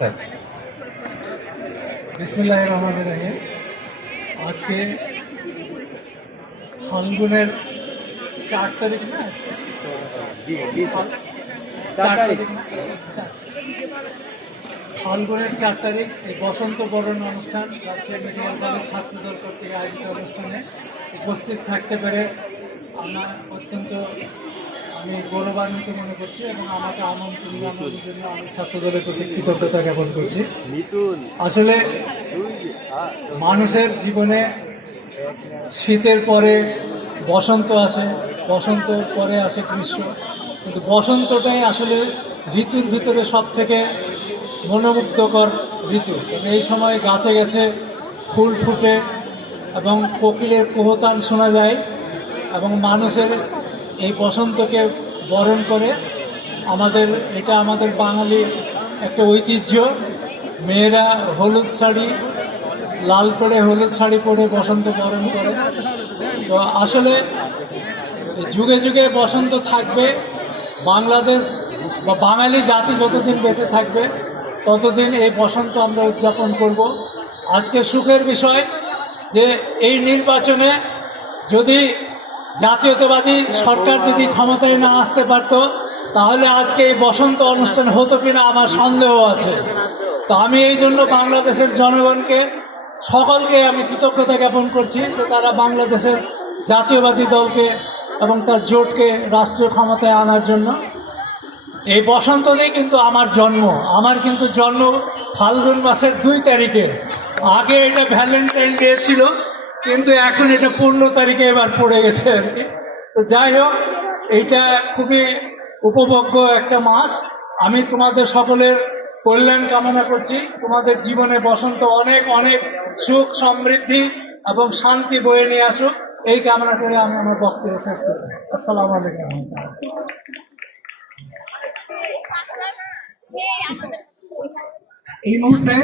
Sir. বিসমিল্লাহির রহমানির রহিম। আজকে ফাল্গুনের 4 তারিখ না? জি জি স্যার। 4 তারিখ না? আচ্ছা। ফাল্গুনের 4 তারিখ এই বসন্ত বরণ অনুষ্ঠান রাজশাহী মেডিকেল কলেজ ছাত্রদল কর্তৃক আয়োজিত অনুষ্ঠানে উপস্থিত থাকতে পেরে আমার অত্যন্ত আমি গৌরবান্বিত মনে করছি এবং আমাকে আমন্ত্রণ জানানোর জন্য আমি ছাত্রদলের প্রতি কৃতজ্ঞতা জ্ঞাপন করছি। আসলে মানুষের জীবনে শীতের পরে বসন্ত আসে, বসন্তের পরে আসে গ্রীষ্ম, কিন্তু বসন্তটাই আসলে ঋতুর ভিতরে সব থেকে মনোমুগ্ধকর ঋতু। এই সময় গাছে গাছে ফুল ফুটে এবং কোকিলের কুহতান শোনা যায় এবং মানুষের এই বসন্তকে বরণ করে এটা আমাদের বাঙালির একটা ঐতিহ্য। মেয়েরা হলুদ শাড়ি, লাল পরে হলুদ শাড়ি পরে বসন্ত বরণ করে। তো আসলে যুগে যুগে বসন্ত থাকবে। বাংলাদেশ বা বাঙালি জাতি যতদিন বেঁচে থাকবে ততদিন এই বসন্ত আমরা উদযাপন করব। আজকে সুখের বিষয় যে এই নির্বাচনে যদি জাতীয়তাবাদী সরকার যদি ক্ষমতায় না আসতে পারত তাহলে আজকে এই বসন্ত অনুষ্ঠান হতো কিনা আমার সন্দেহ আছে। তো আমি এই জন্য বাংলাদেশের জনগণকে সকলকে আমি কৃতজ্ঞতা জ্ঞাপন করছি যে তারা বাংলাদেশের জাতীয়বাদী দলকে এবং তার জোটকে রাষ্ট্রীয় ক্ষমতায় আনার জন্য। এই বসন্ততেই কিন্তু আমার জন্ম। আমার কিন্তু জন্ম ফাল্গুন মাসের 2 তারিখে। আগে এটা ভ্যালেন্টাইন ডে ছিল, কিন্তু এখন এটা 15 তারিখে এবার পড়ে গেছে আর কি। তো যাই হোক, এইটা খুবই উপভোগ্য একটা মাস। আমি তোমাদের সকলের কল্যাণ কামনা করছি। তোমাদের জীবনে বসন্ত অনেক অনেক সুখ সমৃদ্ধি এবং শান্তি বয়ে নিয়ে আসুক, এই কামনা করে আমি আমার বক্তব্য শেষ করছি। আসসালামু আলাইকুম। এই মুহূর্তে